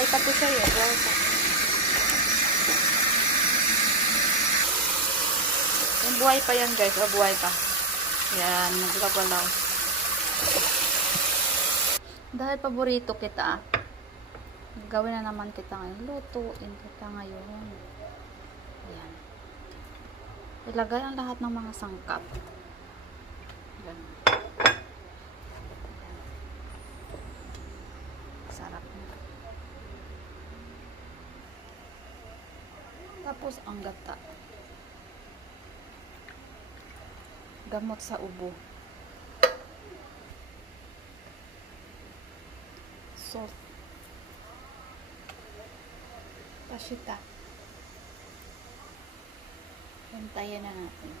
Buhay pa to siya eh. Buhay pa. Yung buhay pa yan guys. O, buhay pa. Yan, naglagalaw. Dahil paborito kita, gawin na naman kita ngayon. Lutuin kita ngayon. Yan. Ilagay ang lahat ng mga sangkap. Yan. Sarap na. Tapos ang gata. Gamot sa ubo. Salt. Pasita. Hintayin na natin.